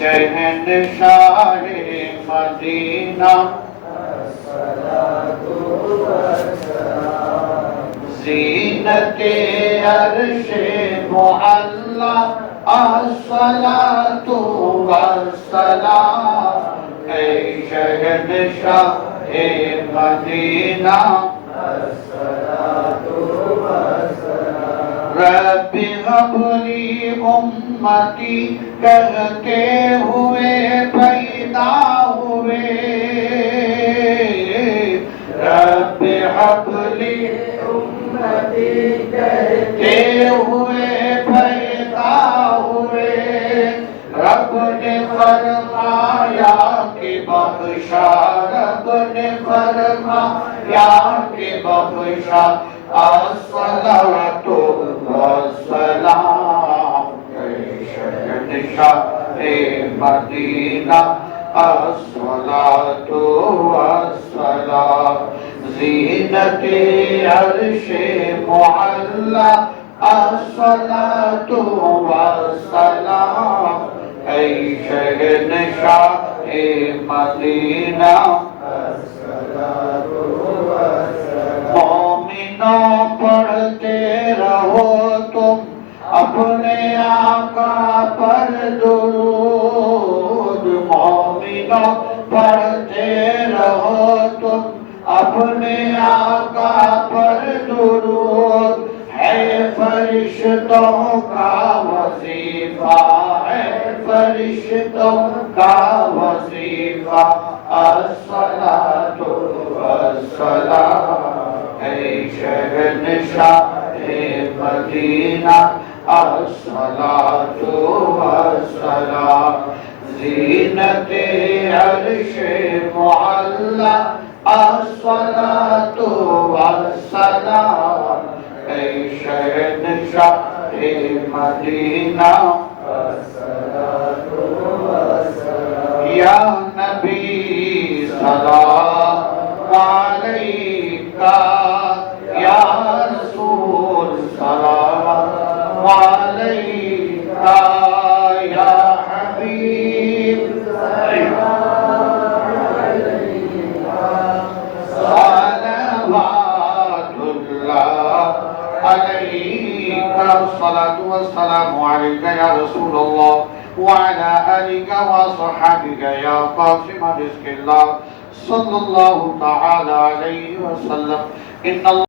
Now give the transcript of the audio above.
شہنشاہ مدینہ زینت عرش معلا الصلاة والسلام اے شہنشاہ مدینہ رب هب لی امتی کہتے ہوئے پیدا ہوئے رب هب لی امتی کہتے ہوئے پیدا ہوئے رب نے فرمایا کہ بخشا رب نے فرمایا کہ بخشا الصلاة والسلام اے شہنشاہ مدینہ الصلاة والسلام زینت عرش معلا الصلاة والسلام اے شہنشاہ مدینہ مومنوں پڑھتے رہو تم اپنے آقا پر درود مومنوں پڑھتے رہو تم اپنے آقا پر درود ہے فرشتوں کا وظیفہ ہے فرشتوں کا وظیفہ الصلاة والسلام اے شہنشاہ مدینہ الصلاة والسلام زینت عرش معلا الصلاة والسلام اے شہنشاہ مدینہ یا نبی سلام علیکہ یا رسول سلام علیکہ یا حبیب صلوات اللہ علیکہ الصلاة والسلام علیکہ یا رسول اللہ وعلى آلك وصحبك يا قاسم رزق الله صلى الله تعالى عليه وسلم إن الله